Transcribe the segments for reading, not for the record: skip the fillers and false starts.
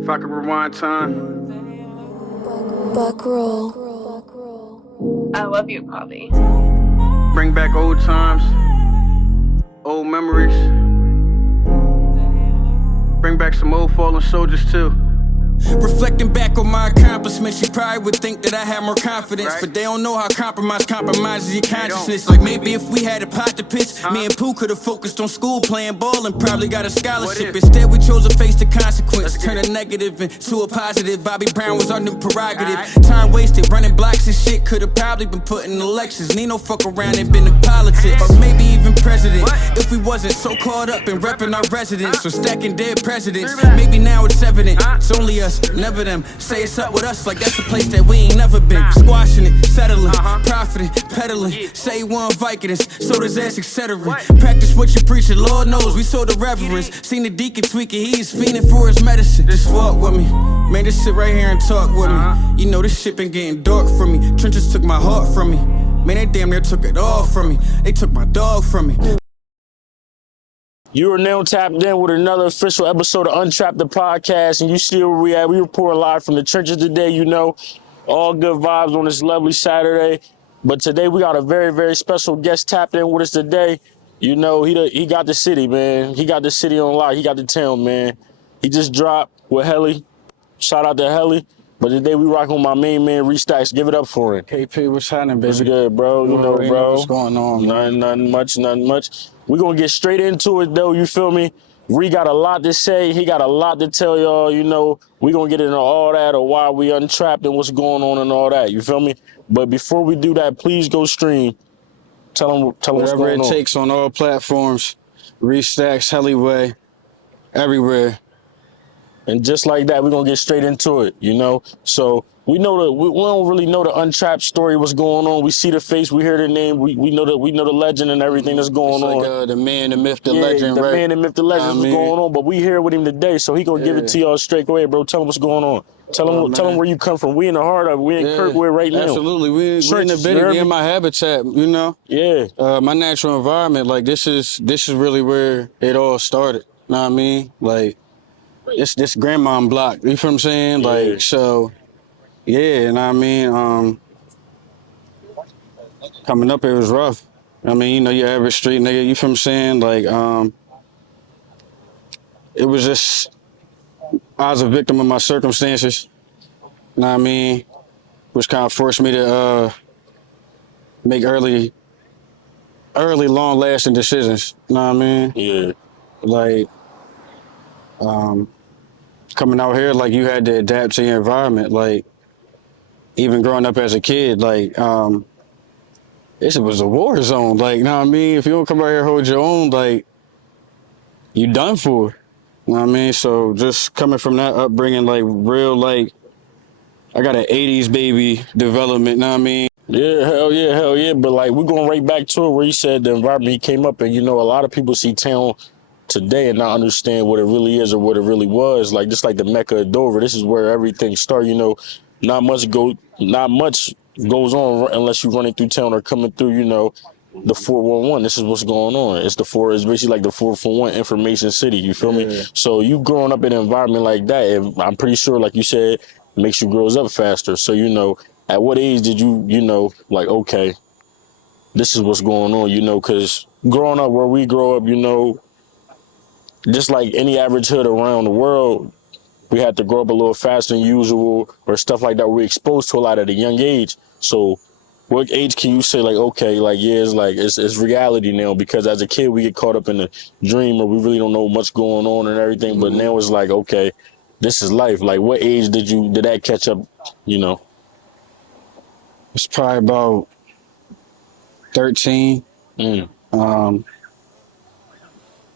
If I could rewind time. Buck roll. I love you, Bobby. Bring back old times. Old memories. Bring back some old fallen soldiers too. Reflecting back on my accomplishments, you probably would think that I had more confidence, Right. but they don't know how compromises your consciousness. Like maybe if we had a pot to piss, me and Pooh could have focused on school, playing ball, and probably got a scholarship. What if? Instead, we chose to face the consequence, Let's turn get a it. negative into a positive. Bobby Brown was our new prerogative. Alright. Time wasted running blocks and shit, could have probably been put in elections. Need no fuck around and been in politics, or maybe even president. What? If we wasn't so caught up in repping our residents or stacking dead presidents, maybe now it's evident. It's only us, never them. Say it's up with us like that's a place that we ain't never been. Squashing it, settling, profiting, peddling. Say one Vikings, so does ass, etc. Practice what you preach, and Lord knows we saw the reverence. Seen the deacon tweaking, he's fiending for his medicine. Just walk with me, man, just sit right here and talk with me. You know this shit been getting dark for me. Trenches took my heart from me. Man, they damn near took it all from me. They took my dog from me. You are now tapped in with another official episode of Untrapped the Podcast, and you see where we at. We report live from the trenches today, you know. All good vibes on this lovely Saturday. But today we got a very, very special guest tapped in with us today. You know, he got the city, man. He got the city on lock. He got the town, man. He just dropped with Helly. Shout out to Helly. But today we rocking with my main man, Rie Staxz. Give it up for him. KP, what's happening, baby? What's good, bro? You know, bro. What's going on, man? Nothing much. We're going to get straight into it, though. You feel me? Rie got a lot to say. He got a lot to tell y'all. You know, we're going to get into all that or why we untrapped and what's going on and all that. You feel me? But before we do that, please go stream. Tell them what's Whatever going it on. takes on all platforms. Rie Staxz, Hellyway, everywhere. And just like that, we're going to get straight into it, you know? So we know we don't really know the Untrapped story, what's going on. We see the face, we hear the name, we know the legend and everything that's going It's on. like the man, the myth, the Yeah, legend, the right? man, the myth, the legend, I what's mean, going on. But we here with him today, so he gonna give it to y'all straight away, bro. Tell him what's going on. Tell him man. where you come from. We in the heart of it. We in Kirkwood right now. Absolutely. We in Trenches, the you Biddy, heard we in me? my habitat, you know? Yeah. My natural environment, like this is really where it all started. Know what I mean? Like it's this grandmom block. You feel what I'm saying? Yeah. Like so, yeah. And I mean, coming up it was rough. I mean, you know, your average street nigga. You feel what I'm saying? Like it was just I was a victim of my circumstances. Know what I mean? Which kind of forced me to make early, long-lasting decisions. Know what I mean? Yeah. Like, coming out here, like, you had to adapt to your environment. Like, even growing up as a kid, like, this was a war zone. Like, you know what I mean? If you don't come out here and hold your own, like, you done for. You know what I mean? So just coming from that upbringing, like, real, like, I got an 80s baby development, know what I mean? Yeah, hell yeah. But like we're going right back to it where you said the environment he came up in. You know, a lot of people see town today and not understand what it really is or what it really was. Like just like the Mecca of Dover, this is where everything started. You know, not much goes on unless you're running through town or coming through, you know, the 411. This is what's going on. It's basically like the 411 information city. You feel me? So you growing up in an environment like that, and I'm pretty sure, like you said, makes you grows up faster. So, you know, at what age did you know, like, okay, this is what's going on, you know, because growing up where we grow up, you know, just like any average hood around the world, we had to grow up a little faster than usual or stuff like that. We're exposed to a lot at a young age. So what age can you say, like, okay, like, yeah, it's reality now? Because as a kid, we get caught up in the dream or we really don't know much going on and everything. But now it's like, okay, this is life. Like, what age did that catch up, you know? It's probably about 13. My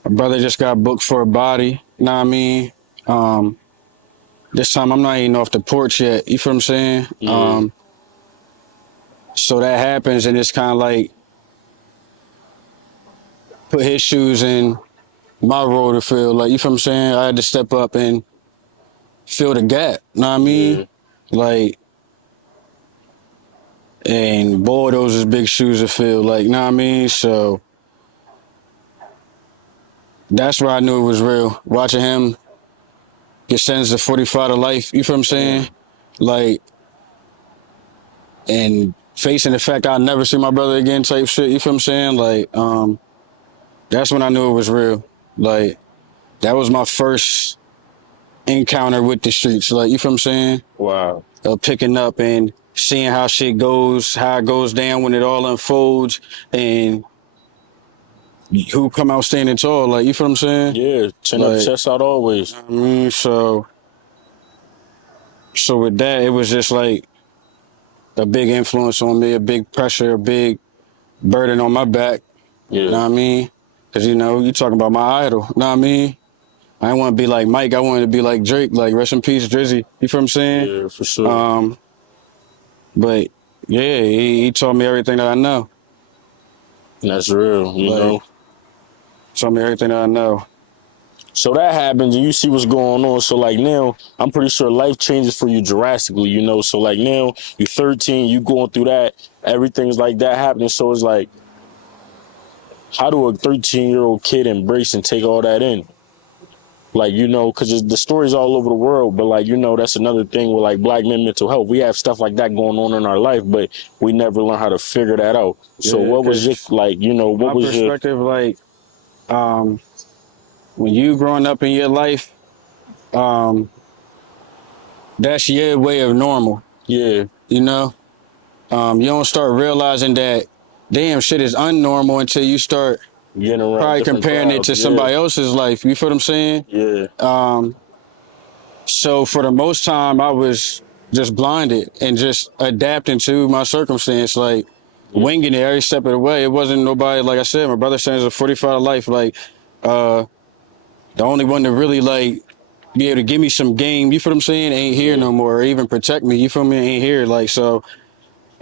brother just got booked for a body, you know what I mean? This time I'm not even off the porch yet, you feel what I'm saying? So that happens and it's kind of like put his shoes in my role to fill, like, you feel what I'm saying? I had to step up and fill the gap, you know what I mean? Like, and boy, those is big shoes to fill, like, you know what I mean? So that's where I knew it was real. Watching him get sentenced to 45 to life. You feel what I'm saying? Like, and facing the fact I'll never see my brother again type shit. You feel what I'm saying? Like, that's when I knew it was real. Like, that was my first encounter with the streets. Like, you feel what I'm saying? Wow. Picking up and seeing how shit goes, how it goes down when it all unfolds, and who come out standing tall. Like, you feel what I'm saying? Yeah, chin up, chest out always. I mean, so with that, it was just like a big influence on me, a big pressure, a big burden on my back. Yeah. You know what I mean? Because, you know, you talking about my idol. You know what I mean? I didn't want to be like Mike. I wanted to be like Drake, like rest in peace, Drizzy. You feel what I'm saying? Yeah, for sure. But, yeah, he taught me everything that I know. That's real, you know? Taught me everything that I know. So that happens, and you see what's going on. So, like, now, I'm pretty sure life changes for you drastically, you know? So, like, now, you're 13, you going through that, everything's like that happening. So, it's like, how do a 13-year-old kid embrace and take all that in? Like, you know, because the stories all over the world, but, like, you know, that's another thing with, like, black men mental health. We have stuff like that going on in our life, but we never learn how to figure that out. So Yeah, what was your, like, you know, what was your... My perspective, like, when you growing up in your life, that's your way of normal. Yeah. You know? You don't start realizing that, damn, shit is unnormal until you start Getting around probably comparing crowds. it to somebody else's life. You feel what I'm saying? Yeah. So for the most time, I was just blinded and just adapting to my circumstance, like winging it every step of the way. It wasn't nobody, like I said, my brother says a 45 life, like the only one to really like be able to give me some game, you feel what I'm saying, ain't here no more, or even protect me, you feel me, ain't here. Like, so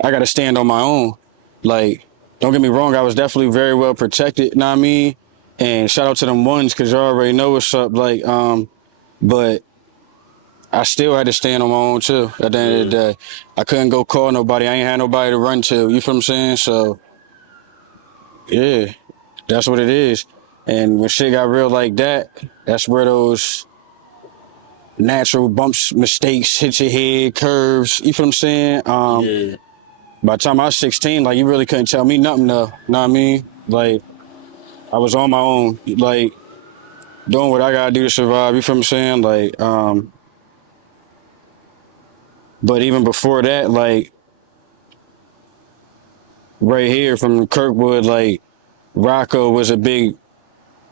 I got to stand on my own. Like, don't get me wrong, I was definitely very well protected, you know what I mean? And shout out to them ones, because you already know what's up. Like, but I still had to stand on my own too. At the end of the day, I couldn't go call nobody. I ain't had nobody to run to. You feel what I'm saying? So, yeah, that's what it is. And when shit got real like that, that's where those natural bumps, mistakes, hit your head, curves. You feel what I'm saying? Yeah. By the time I was 16, like, you really couldn't tell me nothing though. Know what I mean? Like, I was on my own, like, doing what I gotta do to survive. You feel what I'm saying? Like, but even before that, like, right here from Kirkwood, like, Rocco was a big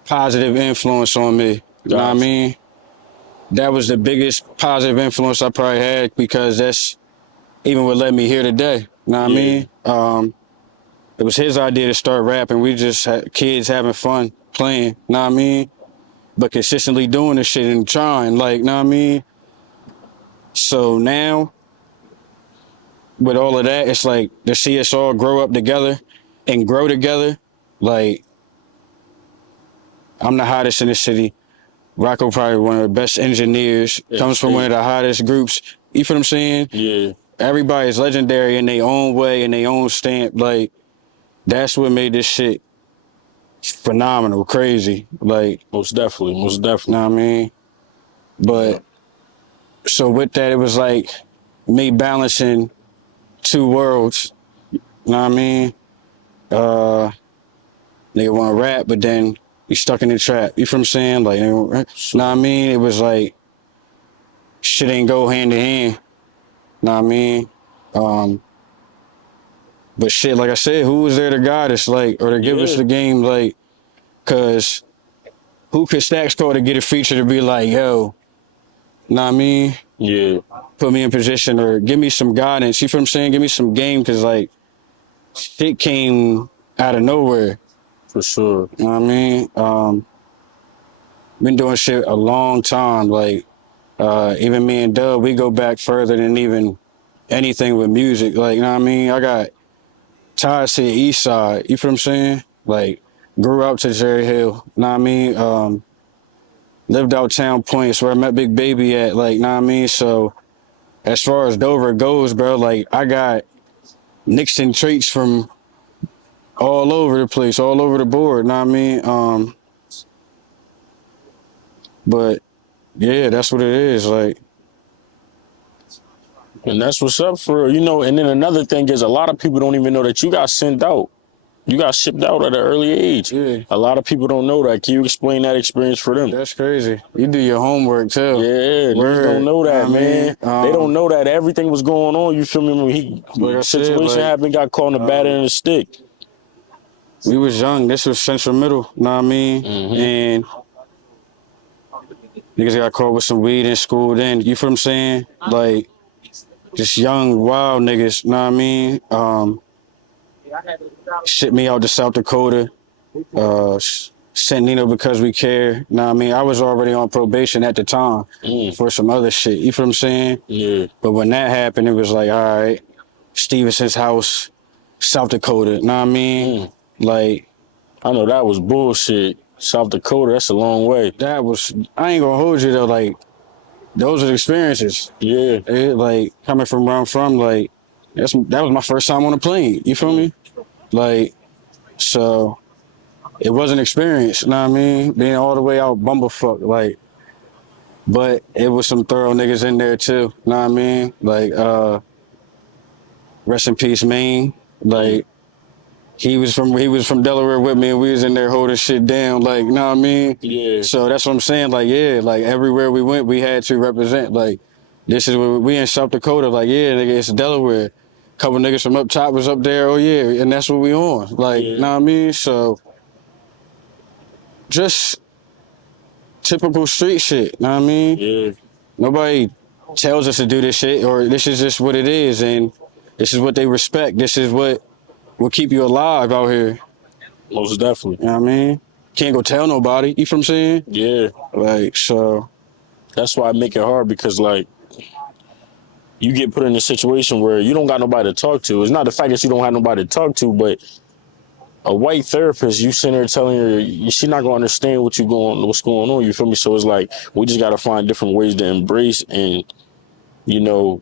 positive influence on me. You know what I mean? That was the biggest positive influence I probably had, because that's even what led me here today. You know what I mean? It was his idea to start rapping. We just had kids having fun playing. You know what I mean? But consistently doing this shit and trying, like, you know what I mean? So now, with all of that, it's like to see us all grow up together and grow together. Like, I'm the hottest in the city. Rocco probably one of the best engineers. Comes from one of the hottest groups. You feel what I'm saying? Yeah. Everybody's legendary in their own way, in their own stamp. Like, that's what made this shit phenomenal, crazy. Like, Most definitely. know what I mean? But so with that, it was like me balancing two worlds. You know what I mean? Nigga want to rap, but then you stuck in the trap. You feel what I'm saying? Like, know what I mean? It was like shit ain't go hand in hand. Know what I mean? But shit, like I said, who was there to guide us, like, or to give us the game, like, cause who could Staxz call to get a feature to be like, yo, know what I mean? Yeah. Put me in position or give me some guidance. You feel what I'm saying? Give me some game, cause like shit came out of nowhere. For sure. You know what I mean? Been doing shit a long time. Like, even me and Dub, we go back further than even anything with music. Like, you know what I mean? I got ties to the east side. You feel what I'm saying? Like, grew up to Jerry Hill. You know what I mean? Lived out Town Points where I met Big Baby at. Like, you know what I mean? So, as far as Dover goes, bro, like, I got Nixon traits from all over the place, all over the board. You know what I mean? But Yeah, that's what it is. Like, And that's what's up for real, you know. And then another thing is, a lot of people don't even know that you got sent out. You got shipped out at an early age. Yeah. A lot of people don't know that. Can you explain that experience for them? that's crazy. You do your homework too. Yeah, niggas don't know that, man. They don't know that everything was going on. You feel me? When Like I said, situation happened, got caught in the bad end of the stick. We was young. This was Central Middle. Know what I mean? And niggas got caught with some weed in school. Then you feel what I'm saying? Like, just young, wild niggas. Know what I mean? Shipped me out to South Dakota. Sent Nino because we care. Know what I mean? I was already on probation at the time for some other shit. You feel what I'm saying? Yeah. But when that happened, it was like, all right, Stevenson's house, South Dakota. Know what I mean? Like, I know that was bullshit. South Dakota, that's a long way. that was, I ain't gonna hold you though, like, those are the experiences. Yeah. Like, coming from where I'm from, like, that was my first time on a plane. You feel me? Like, so it was an experience, you know what I mean? Being all the way out bumblefuck, like, but it was some thorough niggas in there too, you know what I mean? Like, rest in peace, Maine. Like, he was from Delaware with me, and we was in there holding shit down, like, you know what I mean? Yeah. So that's what I'm saying, like, yeah, like, everywhere we went, we had to represent, like, this is where we in South Dakota, like, yeah, nigga, it's Delaware. Couple niggas from up top was up there, oh yeah, and that's what we on, like, you know what I mean? So, just typical street shit, you know what I mean? Yeah. Nobody tells us to do this shit, or this is just what it is, and this is what they respect. This is what will keep you alive out here. Most definitely. You know what I mean? Can't go tell nobody. You feel what I'm saying? Yeah. Like, so. That's why I make it hard, because, like, you get put in a situation where you don't got nobody to talk to. It's not the fact that you don't have nobody to talk to, but a white therapist, you sitting there telling her, she not gonna understand what's going on. You feel me? So it's like, we just gotta find different ways to embrace and, you know,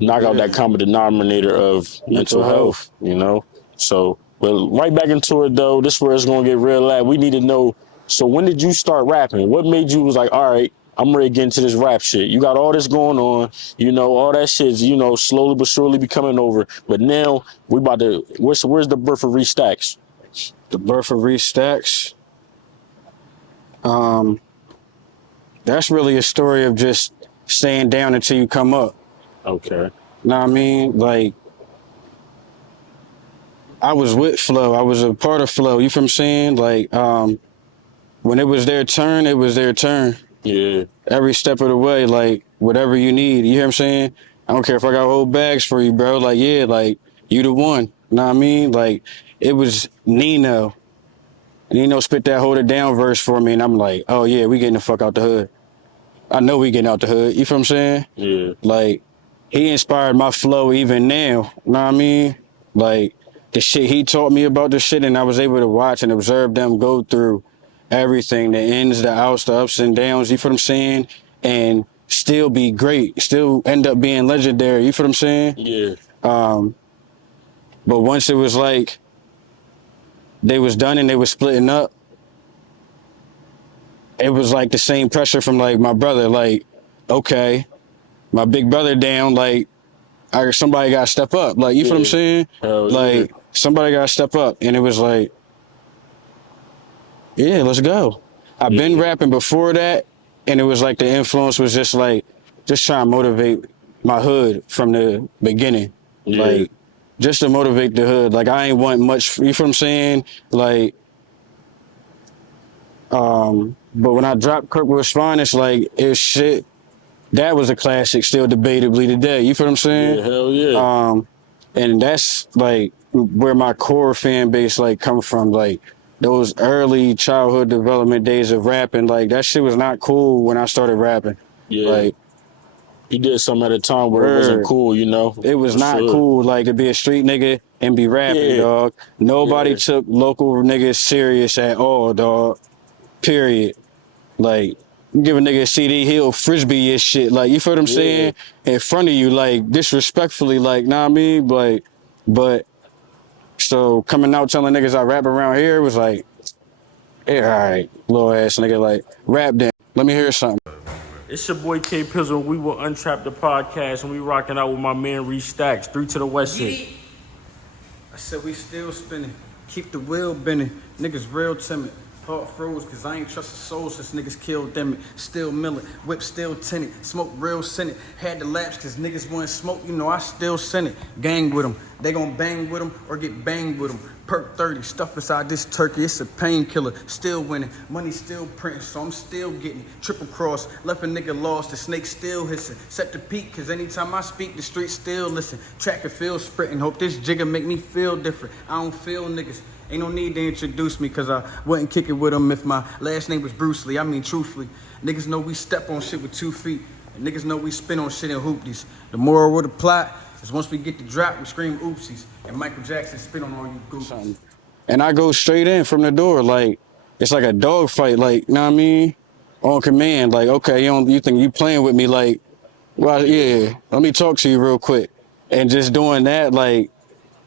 knock out that common denominator of mental health, you know? So, but right back into it though, this is where it's gonna get real at. We need to know, so when did you start rapping? What made you was like, all right, I'm ready to get into this rap shit. You got all this going on, you know, all that shit's, you know, slowly but surely be coming over. But now we about to, where's the birth of Rie Staxz? The birth of Rie Staxz. That's really a story of just staying down until you come up. Okay. Know what I mean? Like, I was with Flow. I was a part of Flow. You feel what I'm saying? Like, when it was their turn, it was their turn. Yeah. Every step of the way, like, whatever you need. You hear what I'm saying? I don't care if I got whole bags for you, bro. Like, yeah, like, you the one. Know what I mean? Like, it was Nino. Nino spit that hold it down verse for me, and I'm like, oh yeah, we getting the fuck out the hood. I know we getting out the hood. You feel what I'm saying? Yeah. Like, he inspired my flow even now. Know what I mean? Like, the shit he taught me about the shit, and I was able to watch and observe them go through everything, the ins, the outs, the ups and downs, you feel what I'm saying? And still be great, still end up being legendary, you feel what I'm saying? Yeah. But once it was like, they was done and they was splitting up, it was like the same pressure from like my brother, like, okay, my big brother down, like, somebody gotta step up, like, you feel what I'm saying? Like, somebody gotta step up, and it was like, yeah, let's go. I've been rapping before that, and it was like the influence was just like, just trying to motivate my hood from the beginning. Yeah. Like, just to motivate the hood. Like, I ain't want much, you feel what I'm saying? Like, but when I dropped Kirkwood's Spine, it's like, it's shit. That was a classic, still debatably today. You feel what I'm saying? Yeah, hell yeah. And that's like where my core fan base like come from. Like, those early childhood development days of rapping, like, that shit was not cool when I started rapping. Yeah. Like, you did something at a time where it wasn't cool, you know? it was not cool, like, to be a street nigga and be rapping, dog. Nobody took local niggas serious at all, dog. Period. Like, you give a nigga a CD, he'll frisbee your shit. Like, you feel what I'm saying? In front of you, like, disrespectfully, like, know what I mean? Like, but, so coming out telling niggas I rap around here was like, yeah, all right, little ass nigga, like, rap then. Let me hear something. It's your boy K Pizzle. We will Untrap the podcast, and we rocking out with my man Rie Staxz. 3 to the west side. I said we still spinning. Keep the wheel bending. Niggas real timid. Heart froze, cause I ain't trust a soul since niggas killed them. Still milling, whip still tinted, smoke real scented. Had to lapse cause niggas wouldn't smoke, you know I still sent it. Gang with them, they gon' bang with them or get banged with them. Perk 30, stuff inside this turkey, it's a painkiller. Still winning, money still printing, so I'm still getting it. Triple cross, left a nigga lost, the snake still hissing. Set the peak, cause anytime I speak, the streets still listen. Track and field sprinting, hope this jigger make me feel different. I don't feel niggas. Ain't no need to introduce me, cause I wouldn't kick it with them if my last name was Bruce Lee. I mean, truthfully, niggas know we step on shit with 2 feet. And niggas know we spin on shit in hoopties. The moral of the plot is once we get the drop, we scream oopsies. And Michael Jackson spit on all you goofies. And I go straight in from the door, like, it's like a dog fight, like, know what I mean? On command, like, okay, you think you playing with me, like, well, yeah, let me talk to you real quick. And just doing that, like,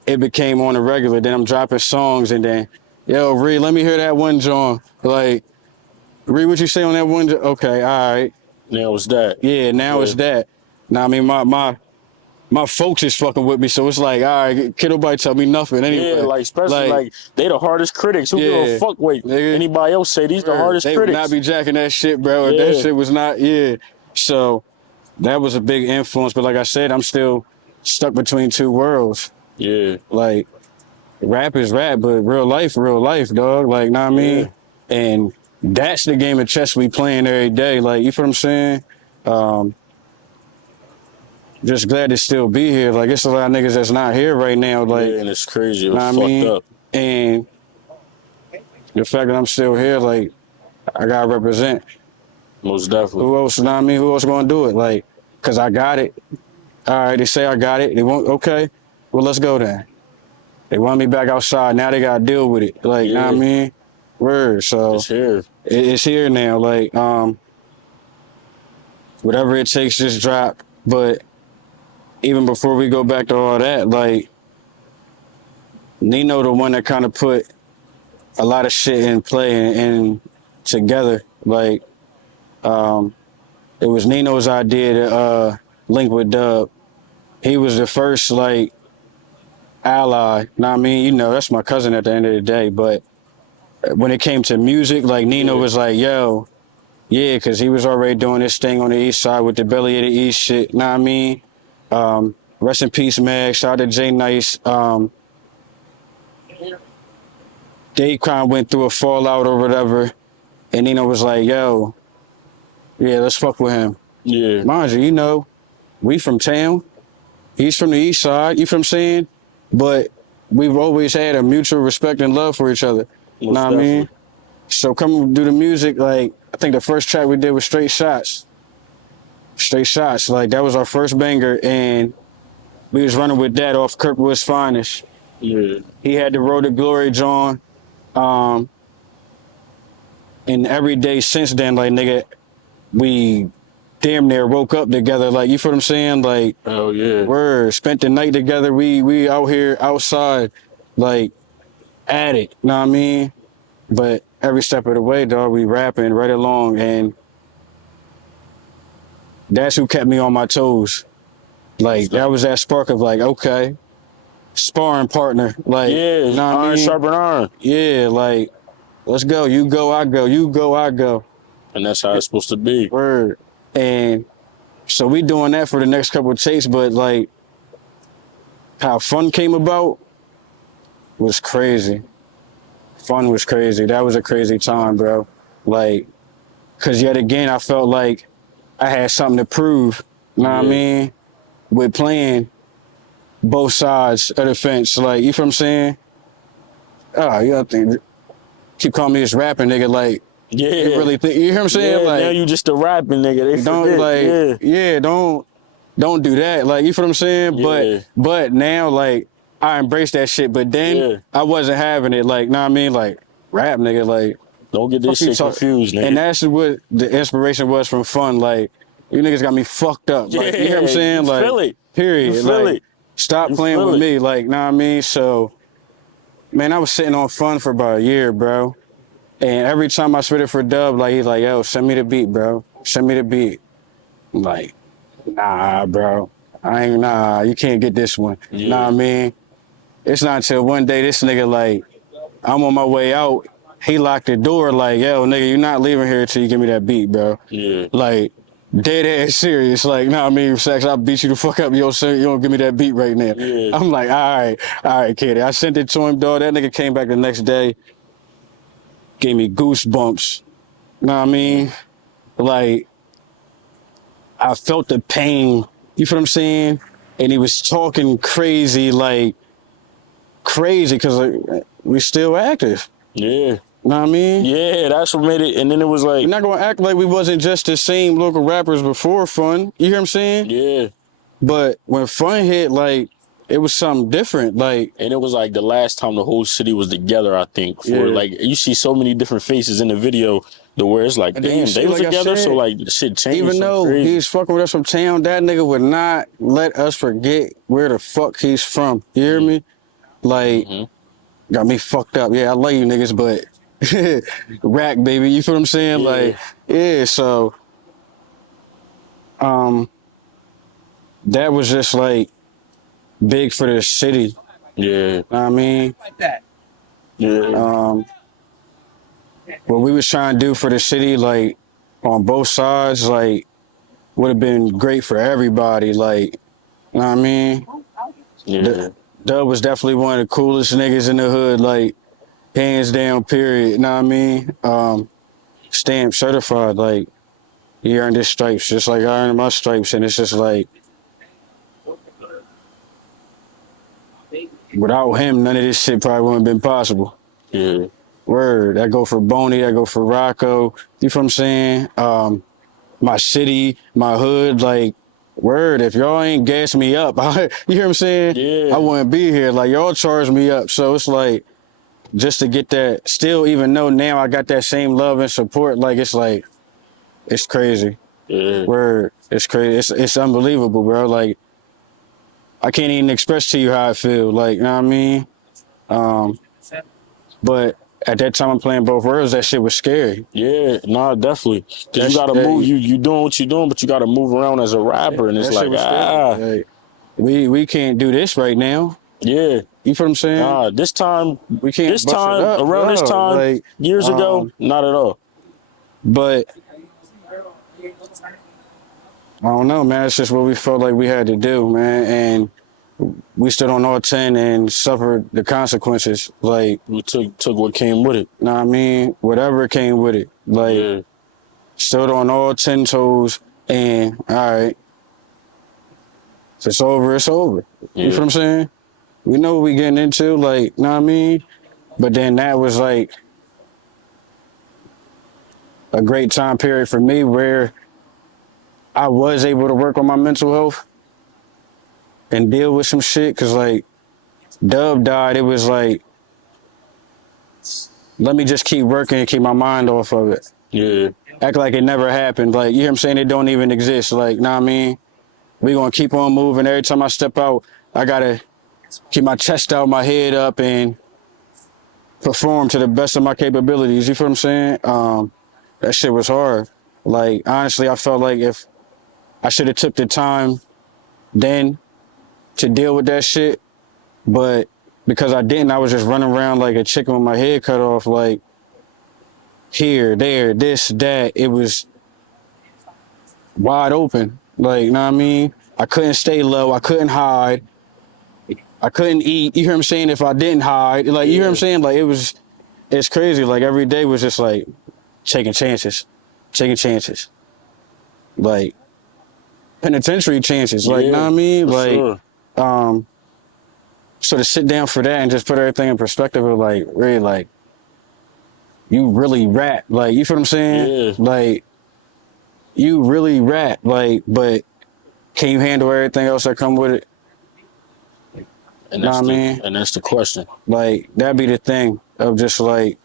it became on a regular. Then I'm dropping songs and then, yo, Rie, let me hear that one, John. Like, Rie, what you say on that one? Okay, all right. Now it's that. Yeah, now it's that. Now, I mean, my folks is fucking with me, so it's like, all right, kid, nobody tell me nothing anyway. Yeah, like, especially, like they the hardest critics. Who give a fuck, wait, anybody else say these the hardest critics? They would not be jacking that shit, bro. That shit was not, So, that was a big influence, but like I said, I'm still stuck between 2 worlds. Yeah. Like, rap is rap, but real life, dog. Like, know what I mean? And that's the game of chess we playing every day. Like, you feel what I'm saying? Just glad to still be here. Like, it's a lot of niggas that's not here right now. Like, and it's crazy. It was fucked up. And the fact that I'm still here, like, I gotta represent. Most definitely. Who else, know what I mean? Who else gonna do it? Like, cause I got it. All right, they say I got it. They won't, okay. Well, let's go then. They want me back outside. Now they got to deal with it. Like, you know what I mean? Word. So it's here. It's here now. Like, whatever it takes, just drop. But even before we go back to all that, like, Nino, the one that kind of put a lot of shit in play and together. Like, it was Nino's idea to link with Dub. He was the first, like, ally. Know what I mean? You know, that's my cousin at the end of the day. But when it came to music, like, Nino was like, yo, because he was already doing this thing on the east side with the Belly of the East shit. Know what I mean? Rest in peace, Mag. Shout out to Jay Nice. They kind of went through a fallout or whatever. And Nino was like, yo, let's fuck with him. Yeah. Mind you, you know, we from town. He's from the east side. You feel what I'm saying? But we've always had a mutual respect and love for each other. You know what I mean? So coming do the music, like, I think the first track we did was Straight Shots. Straight Shots, like, that was our first banger, and we was running with that off Kirkwood's Finest. Yeah. He had the Road to Glory, John. And every day since then, like, nigga, we damn near woke up together, like, you feel what I'm saying? Like, oh yeah, word, spent the night together. We out here outside, like, at it, know what I mean? But every step of the way, dog, we rapping right along, and that's who kept me on my toes. Like, that was that spark of, like, okay, sparring partner, like, know what I mean? Sharpen iron. Yeah, like, let's go. You go, I go. You go, I go. And that's how it's supposed to be. Word. And so we doing that for the next couple of takes, but, like, how Fun came about was crazy. Fun was crazy. That was a crazy time, bro. Like, because yet again, I felt like I had something to prove, you know what I mean? With playing both sides of the fence. Like, you feel what I'm saying? Oh, you have to keep calling me this rapping nigga, like, you really think, you hear what I'm saying? Like, now you just a rapping nigga. They don't forget. Like, don't do that. Like, you feel what I'm saying? But now, like, I embrace that shit, but then I wasn't having it. Like, know what I mean? Like, rap, nigga, like, don't get this shit confused, nigga. And that's what the inspiration was from Fun. Like, you niggas got me fucked up. Like, you hear what I'm saying? Like, feel it. Period. You feel it. Stop playing with me. Like, know what I mean? So, man, I was sitting on Fun for about a year, bro. And every time I spit it for Dub, like, he's like, yo, send me the beat, bro. Send me the beat. I'm like, nah, bro. You can't get this one. Yeah. Nah, I mean, it's not until one day this nigga, like, I'm on my way out. He locked the door, like, yo, nigga, you're not leaving here until you give me that beat, bro. Yeah. Like, dead ass serious. Like, nah, I mean, Staxz, I'll beat you the fuck up. You don't give me that beat right now. Yeah. I'm like, all right, kid. I sent it to him, dog. That nigga came back the next day, gave me goosebumps. Know what I mean? Like, I felt the pain. You feel what I'm saying? And he was talking crazy, like, crazy, because like, we still active. Yeah. Know what I mean? Yeah, that's what made it. And then it was like, We're not gonna act like we wasn't just the same local rappers before Fun. You hear what I'm saying? yeah. But when Fun hit, like, it was something different. Like, And it was like the last time the whole city was together, I think. For Yeah. like, you see so many different faces in the video, the where it's like, And then you damn, see, they was like I together. said, So like, shit changed. even though crazy. he's fucking with us from town, that nigga would not let us forget where the fuck he's from. You hear me? Like, got me fucked up. Yeah, I love you niggas, but rack, baby. You feel what I'm saying? Yeah. Like, yeah, so that was just like big for the city. Yeah. Know what I mean? Yeah. What we was trying to do for the city, like, on both sides, like, would have been great for everybody. Like, know what I mean? Yeah. Dub was definitely one of the coolest niggas in the hood, like, hands down, period. Know what I mean? Stamp certified, like, he earned his stripes, just like I earned my stripes, and it's just like, without him, none of this shit probably wouldn't have been possible. Yeah. Word. That go for Boney, that go for Rocco. You feel what I'm saying? My city, my hood, like, word. If y'all ain't gas me up, you hear what I'm saying? Yeah. I wouldn't be here. Like, y'all charge me up. So it's like, just to get that, still, even though now I got that same love and support, like, it's like, it's crazy. Yeah. Word. It's crazy. It's unbelievable, bro. Like, I can't even express to you how I feel. Like, you know what I mean? But at that time I'm playing both worlds, that shit was scary. Yeah, nah, definitely. Because you gotta That- move. You doing what you're doing, but you gotta move around as a rapper, and it's that shit like, was scary. Like, we can't do this right now. yeah. You feel what I'm saying? Nah, this time, We can't this bust it time, up, around this bro. time, Like, years ago, not at all. But I don't know, man. It's just what we felt like we had to do, man. And we stood on all 10 and suffered the consequences. Like, We took what came with it. know what I mean? Whatever came with it. Like, Yeah. stood on all 10 toes and, all right, if it's over, it's over. Yeah. You feel what I'm saying? We know what we getting into, like, know what I mean? But then that was like a great time period for me where I was able to work on my mental health and deal with some shit. Cause like Dub died, it was like, let me just keep working and keep my mind off of it. Yeah. Act like it never happened. Like, you hear what I'm saying? It don't even exist. Like, know what I mean? We gonna keep on moving. Every time I step out, I gotta keep my chest out, my head up, and perform to the best of my capabilities. You feel what I'm saying? That shit was hard. Like, honestly, I felt like if I should have took the time then to deal with that shit, but because I didn't, I was just running around like a chicken with my head cut off, like here, there, this, that. It was wide open. Like, you know what I mean? I couldn't stay low. I couldn't hide. I couldn't eat. You hear what I'm saying? If I didn't hide, like, you hear what I'm saying? Like, it's crazy. Like, every day was just like taking chances. Like, penitentiary chances. Like, you know what I mean? for Like, sure. so to sit down for that and just put everything in perspective of like, really, like, you really rap. Like, you feel what I'm saying? Yeah. Like, you really rap. Like, but can you handle everything else that come with it? And Know that's what I the, mean? and that's the question. Like, that'd be the thing of just like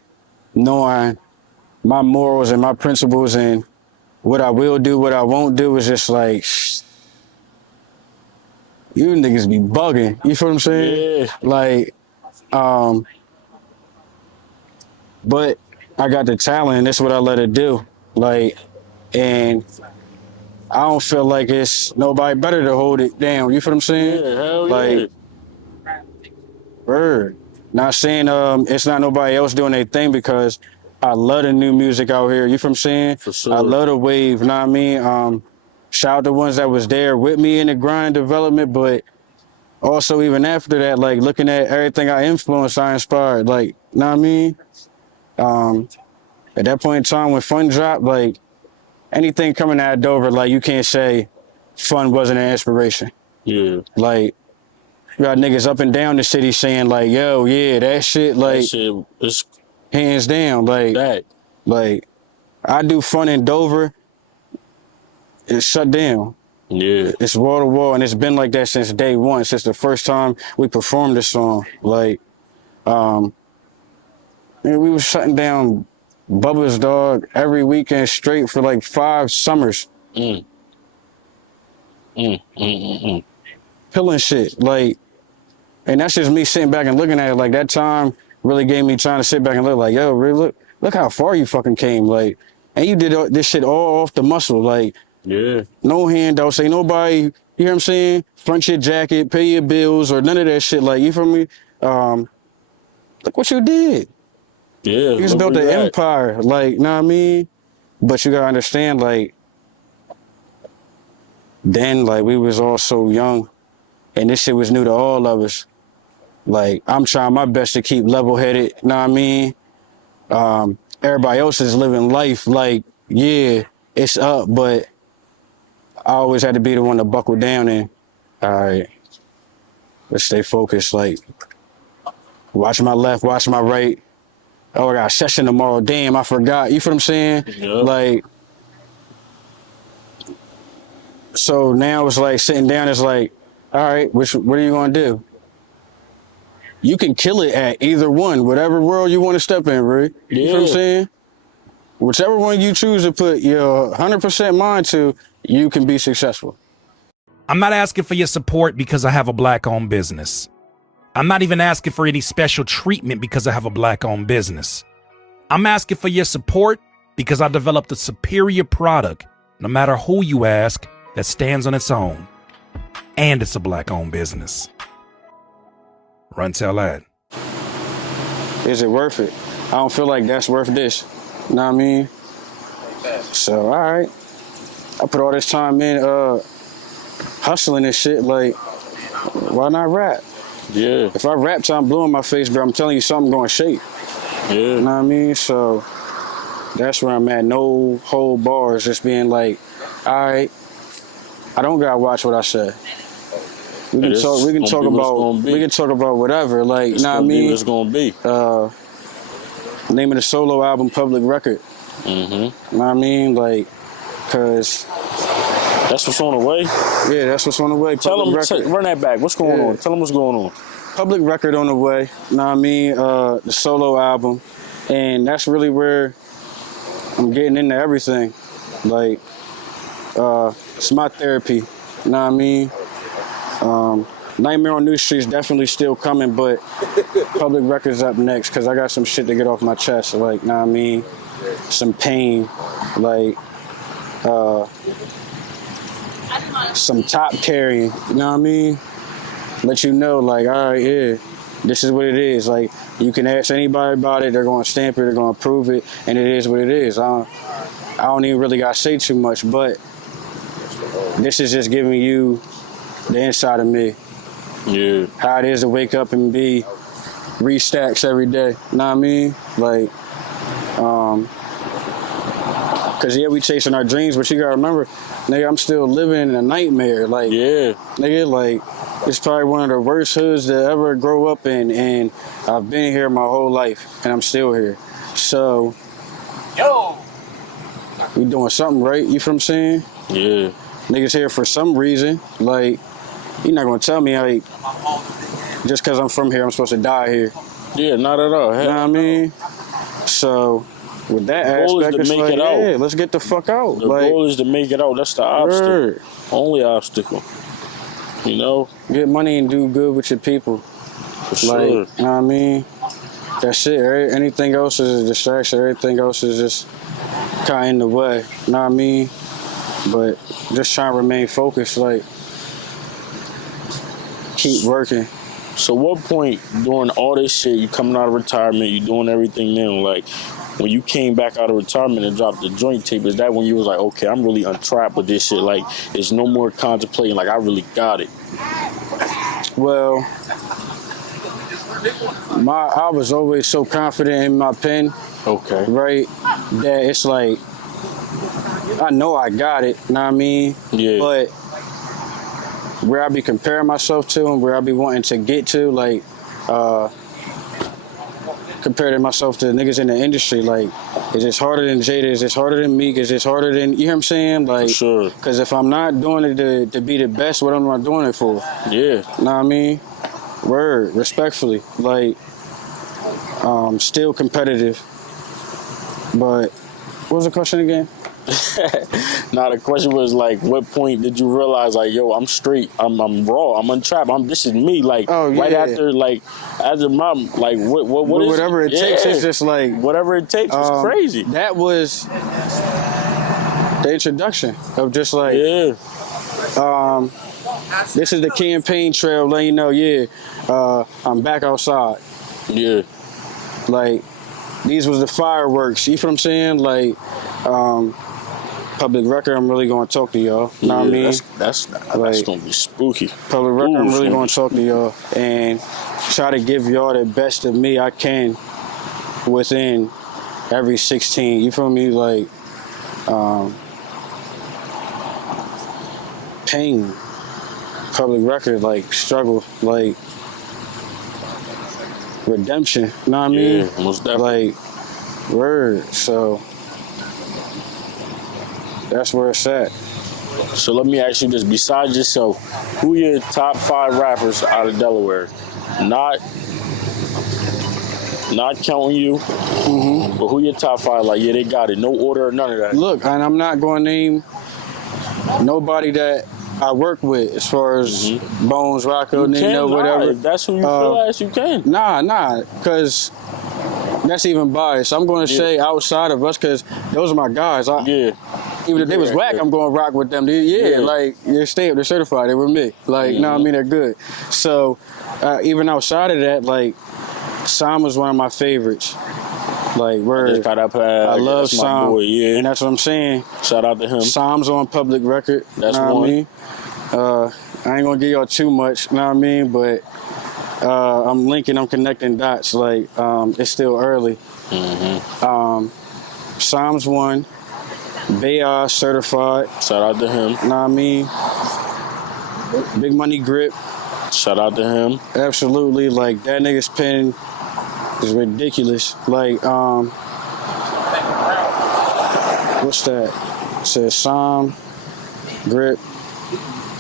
knowing my morals and my principles and what I will do, what I won't do is just like, you niggas be bugging. You feel what I'm saying? Yeah. Like, but I got the talent and that's what I let it do. Like, and I don't feel like it's nobody better to hold it down. You feel what I'm saying? Yeah, hell like, word. Not saying it's not nobody else doing their thing, because I love the new music out here. You feel what I'm saying? For sure. I love the wave. You know what I mean? Shout out the ones that was there with me in the grind development, but also even after that, like looking at everything I influenced, I inspired. Like, you know what I mean? At that point in time when Fun dropped, like anything coming out of Dover, like you can't say Fun wasn't an inspiration. Yeah. Like, you got niggas up and down the city saying like, yo, yeah, that shit, like, That shit is hands down, like, that. like, I do Fun in Dover, it's shut down. Yeah. It's wall to wall, and it's been like that since day one, since the first time we performed the song. Like, man, we was shutting down Bubba's dog every weekend straight for like 5 summers. Pilling shit, like, and that's just me sitting back and looking at it. Like, that time really gave me trying to sit back and look like, yo, really, look how far you fucking came, like, and you did this shit all off the muscle, like, Yeah. no handouts, ain't nobody, you hear what I'm saying? Front your jacket, pay your bills, or none of that shit, like, you feel me? Look what you did. Yeah. You just built an empire, like, know what I mean? But you gotta understand, like, then, like, we was all so young, and this shit was new to all of us. Like, I'm trying my best to keep level-headed, know what I mean? Everybody else is living life like, yeah, it's up, but I always had to be the one to buckle down and, all right, let's stay focused. Like, watch my left, watch my right. Oh, I got a session tomorrow. Damn, I forgot. You feel what I'm saying? Yep. Like, so now it's like sitting down, it's like, all right, what are you going to do? You can kill it at either one, whatever world you want to step in, right? You feel what I'm saying? Whichever one you choose to put your 100% mind to, you can be successful. I'm not asking for your support because I have a black-owned business. I'm not even asking for any special treatment because I have a black-owned business. I'm asking for your support because I developed a superior product, no matter who you ask, that stands on its own. And it's a black-owned business. Run tell that. Is it worth it? I don't feel like that's worth this. You know what I mean? So, all right. I put all this time in hustling and shit, like, why not rap? Yeah. If I rap till I'm blue in my face, bro, I'm telling you something going to shake. Yeah. You know what I mean? So that's where I'm at. No whole bars, just being like, all right, I don't gotta watch what I say. We can talk. We can talk about. We can talk about whatever. Like, you know what I mean? It's gonna be. Name of the solo album, Public Record. Mm-hmm. You know what I mean? Like, cause that's what's on the way. Yeah, that's what's on the way. Tell them. Run that back. What's going on? Tell them what's going on. Public Record on the way. You know what I mean? The solo album, and that's really where I'm getting into everything. Like, it's my therapy. You know what I mean? Nightmare on New Street's definitely still coming, but Public Record's up next because I got some shit to get off my chest. Like, you know what I mean? Some pain, like, some top carrying, you know what I mean? Let you know, like, all right, yeah, this is what it is. Like, you can ask anybody about it, they're going to stamp it, they're going to approve it, and it is what it is. I don't even really got to say too much, but this is just giving you the inside of me. Yeah. How it is to wake up and be Rie Staxz every day. You know what I mean? Like, cause yeah, we chasing our dreams, but you gotta remember, nigga, I'm still living in a nightmare. Like, yeah, nigga, like, it's probably one of the worst hoods to ever grow up in, and I've been here my whole life, and I'm still here. So, we doing something right, you feel what I'm saying? Yeah. Niggas here for some reason. Like, you're not gonna tell me, like, just cause I'm from here, I'm supposed to die here. Yeah, not at all. You know what I mean? So, with that aspect, it's like, yeah, let's get the fuck out. The like, goal is to make it out. That's the obstacle. Only obstacle. You know? Get money and do good with your people. For like, sure. You know what I mean? That's it. Anything else is a distraction. Everything else is just kind of in the way. You know what I mean? but just trying to remain focused, like keep working. So what point during all this shit, you coming out of retirement, you doing everything now, like when you came back out of retirement and dropped the joint tape, is that when you was like, okay, I'm really untrapped with this shit, like it's no more contemplating, like I really got it? Well, I was always so confident in my pen, Okay. right, that it's like I know I got it, know what I mean? Yeah. But where I be comparing myself to and where I be wanting to get to, like comparing myself to niggas in the industry, like, is this harder than Jada? Is this harder than Meek? Is this harder than, you know what I'm saying? Like, For sure. Because if I'm not doing it to be the best, what am I doing it for? Yeah. Know what I mean? Word, respectfully. Like, still competitive. But, what was the question again? Now the question was like, what point did you realize like, yo, I'm straight, I'm raw, I'm untrapped, this is me, like right after my, like what is whatever it takes is just like whatever it takes was crazy. That was the introduction of just like this is the campaign trail letting you know, I'm back outside. Yeah. Like these was the fireworks, you feel what I'm saying? Like Public Record, I'm really gonna talk to y'all. Know what I mean? That's gonna be spooky. Public Record, I'm really gonna talk to y'all and try to give y'all the best of me I can within every 16. You feel me? Like, pain. Public Record, like struggle, like redemption. Know what I mean? Yeah, most definitely. Like, word. So. That's where it's at. So let me ask you this: besides yourself, who are your top 5 rappers out of Delaware? Not counting you, but who your top 5? Like, yeah, they got it. No order or none of that. Look, and I'm not going to name nobody that I work with as far as Bones, Rocco, Nino, whatever. If that's who you feel as you can. Nah, because that's even biased. I'm going to say outside of us because those are my guys. Even if they was whack, I'm going to rock with them. Like, they're certified. They were me. Like, know what I mean? They're good. So, even outside of that, like, Sam was one of my favorites. Like, I love Sam. Boy, and that's what I'm saying. Shout out to him. Sam's on Public Record. That's know one. What I mean? I ain't going to give y'all too much, know what I mean? But I'm connecting dots. Like, it's still early. Sam's one. Bayard certified. Shout out to him. Know what I mean? Big Money Grip. Shout out to him. Absolutely. Like, that nigga's pen is ridiculous. Like, what's that? It says Sam, Grip,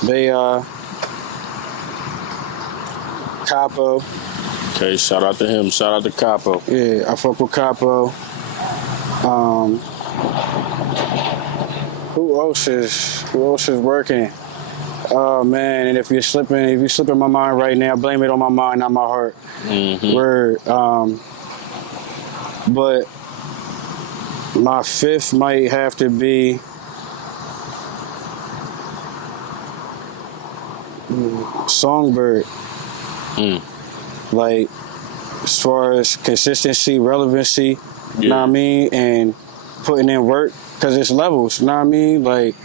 Bayard, Capo. Okay, shout out to him. Shout out to Capo. Yeah, I fuck with Capo. Who else is working? Oh man, and if you're slipping my mind right now, blame it on my mind, not my heart. Word. But my 5th might have to be Songbird. Like, as far as consistency, relevancy, you know what I mean, and putting in work. Because it's levels, you know what I mean? Like,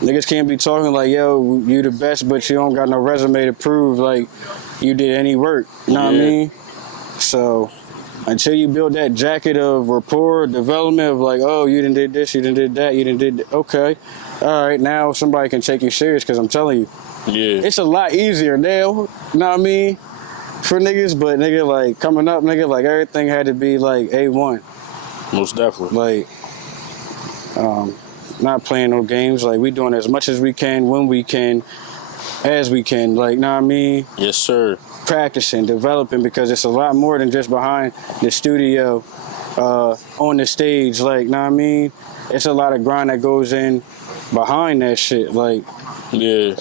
niggas can't be talking like, yo, you the best, but you don't got no resume to prove, like, you did any work, you know what I mean? So, until you build that jacket of rapport, development of like, oh, you done did this, you done did that, you done did that. Okay. All right, now somebody can take you serious because I'm telling you. Yeah. It's a lot easier now, you know what I mean? For niggas, but nigga, like, coming up, nigga, like, everything had to be, like, A1. Most definitely. Like, not playing no games. Like, we doing as much as we can, when we can, as we can. Like, know what I mean? Yes, sir. Practicing, developing, because it's a lot more than just behind the studio, on the stage. Like, know what I mean? It's a lot of grind that goes in behind that shit. Like, yeah.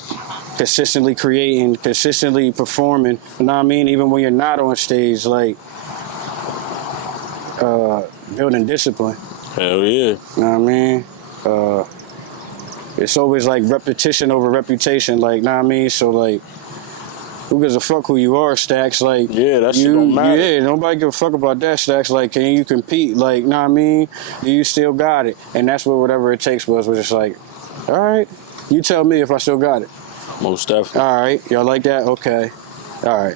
Consistently creating, consistently performing. You know what I mean? Even when you're not on stage, like, building discipline. Hell yeah. You know what I mean? it's always like repetition over reputation, like, know what I mean? So like, who gives a fuck who you are, Staxz? Like, Yeah, that shit don't matter. Yeah, nobody give a fuck about that, Staxz. Like, can you compete? Like, know what I mean? Do you still got it? And that's what whatever it takes was just like, all right, you tell me if I still got it. Most definitely. All right, y'all like that? Okay. All right,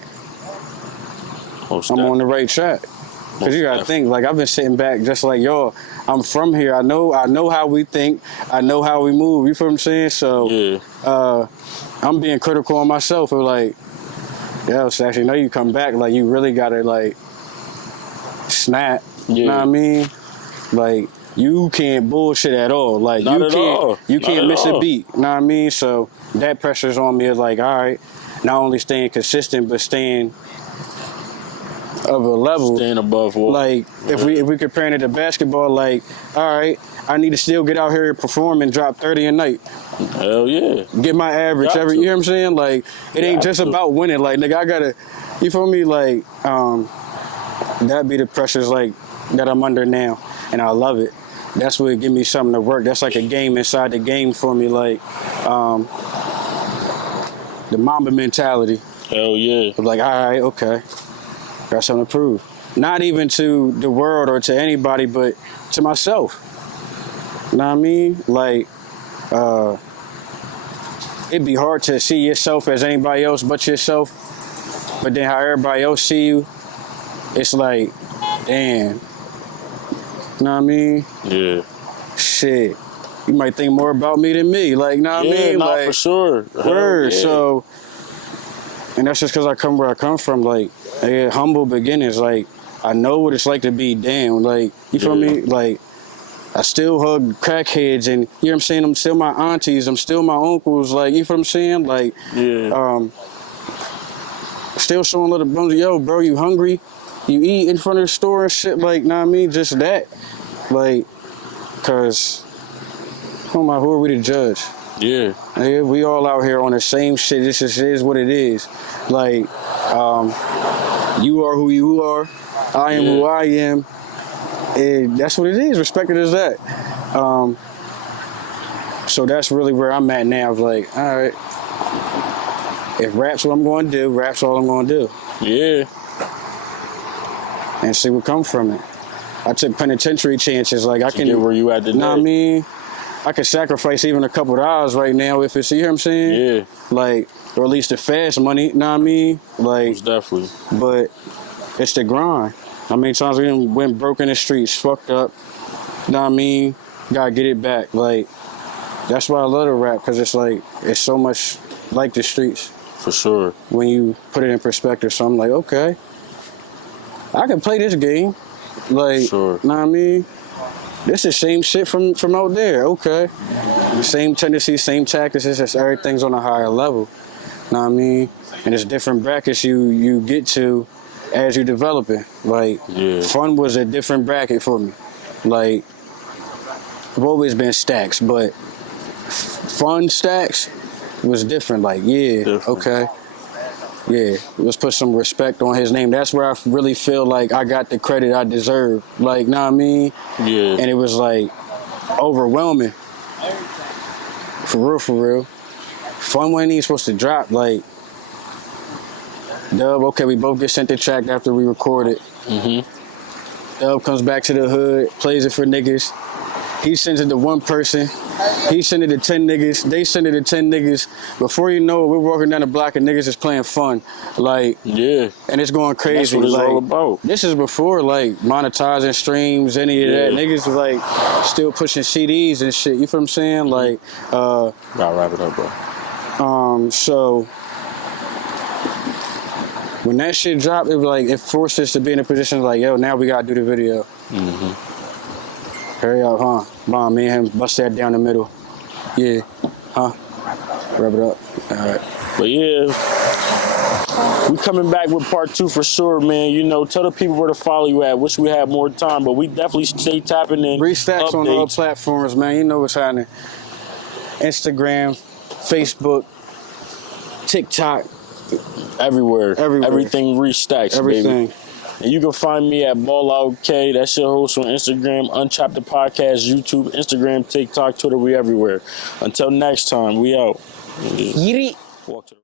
Most I'm on definitely. the right track. Cause you gotta think, like, I've been sitting back just like, y'all, I'm from here. I know how we think. I know how we move. You feel what I'm saying? So, Yeah. I'm being critical on myself. Of like, yo, so actually, know you come back, like, you really gotta, like, snap. Yeah. You know what I mean? Like, you can't bullshit at all. Like, Not you at can't, all. you Not can't at miss a all. beat. You know what I mean? So that pressure's on me. It's like, all right, not only staying consistent, but staying of a level. Staying above what? Like, if we comparing it to basketball, like, all right, I need to still get out here and perform and drop 30 a night. Hell yeah. Get my average Got every, to. you know what I'm saying? Like, it ain't Got just to. about winning. Like, nigga, I gotta, you feel me? Like, that be the pressures, like, that I'm under now. And I love it. That's what give me something to work. That's like a game inside the game for me. Like, the Mamba mentality. Hell yeah. Of like, all right, okay. Got something to prove. Not even to the world or to anybody, but to myself. You know what I mean? Like, it'd be hard to see yourself as anybody else but yourself. But then how everybody else see you, it's like, damn. You know what I mean? Yeah. Shit. You might think more about me than me. Like, you know what I mean? Nah, Like, for sure. Hell word. yeah. So, and that's just because I come where I come from. Like, I had humble beginnings. Like, I know what it's like to be down. Like, you feel Yeah. me? Like, I still hug crackheads and, you know what I'm saying? I'm still my aunties. I'm still my uncles. Like, you feel what I'm saying? Like, Yeah. still showing little bums. Yo, bro, you hungry? You eat in front of the store and shit. Like, know what I mean? Just that. Like, because, who are we to judge? Yeah. Nigga, we all out here on the same shit. This is what it is. Like, you are who you are. I am who I am. And that's what it is. Respect it as that. So that's really where I'm at now. Like, all right, if rap's what I'm going to do, rap's all I'm going to do. Yeah. And see what comes from it. I took penitentiary chances. Like, I can get where you at today. Know what I mean? I could sacrifice even a couple of dollars right now if it's, you hear what I'm saying? Yeah. Like, or at least the fast money, know what I mean? Like, Most definitely. but it's the grind. How many times we done went broke in the streets, fucked up, know what I mean? Gotta get it back. Like, that's why I love the rap, because it's like, it's so much like the streets For sure. when you put it in perspective. So I'm like, okay, I can play this game. Like, Sure. know what I mean? This is same shit from out there. Okay. The same tendencies, same tactics. It's just everything's on a higher level. Know what I mean? And it's different brackets you get to as you develop it. Like, fun was a different bracket for me. Like, I've always been Staxz, but fun Staxz was different. Like, okay. Yeah, let's put some respect on his name. That's where I really feel like I got the credit I deserve. Like, know what I mean? Yeah. And it was like overwhelming. For real. Fun wasn't even supposed to drop. Like, Dub, okay, we both get sent the track after we record it. Mm-hmm. Dub comes back to the hood, plays it for niggas. He sends it to one person. He sent it to 10 niggas. They send it to 10 niggas. Before you know it, we're walking down the block and niggas is playing fun. Like, yeah. And it's going crazy. That's what it's like, all about. This is before, like, monetizing streams, any of that. Niggas was, like, still pushing CDs and shit. You feel what I'm saying? Like, gotta wrap it up, bro. So, when that shit dropped, it was like, it forced us to be in a position like, yo, now we gotta do the video. Mm-hmm. Hurry up, huh? Bomb, me and him bust that down the middle. Yeah, huh? Wrap it up. All right. But yeah, we coming back with part 2 for sure, man. You know, tell the people where to follow you at. Wish we had more time, but we definitely stay tapping in. Rie Staxz on all updates. platforms, man. You know what's happening. Instagram, Facebook, TikTok. Everywhere. Everywhere. Everything Rie Staxz, Everything. baby. And you can find me at Ball Out K. That's your host on Instagram, Untrapped the Podcast, YouTube, Instagram, TikTok, Twitter. We everywhere. Until next time, we out. Yiri. Walk to the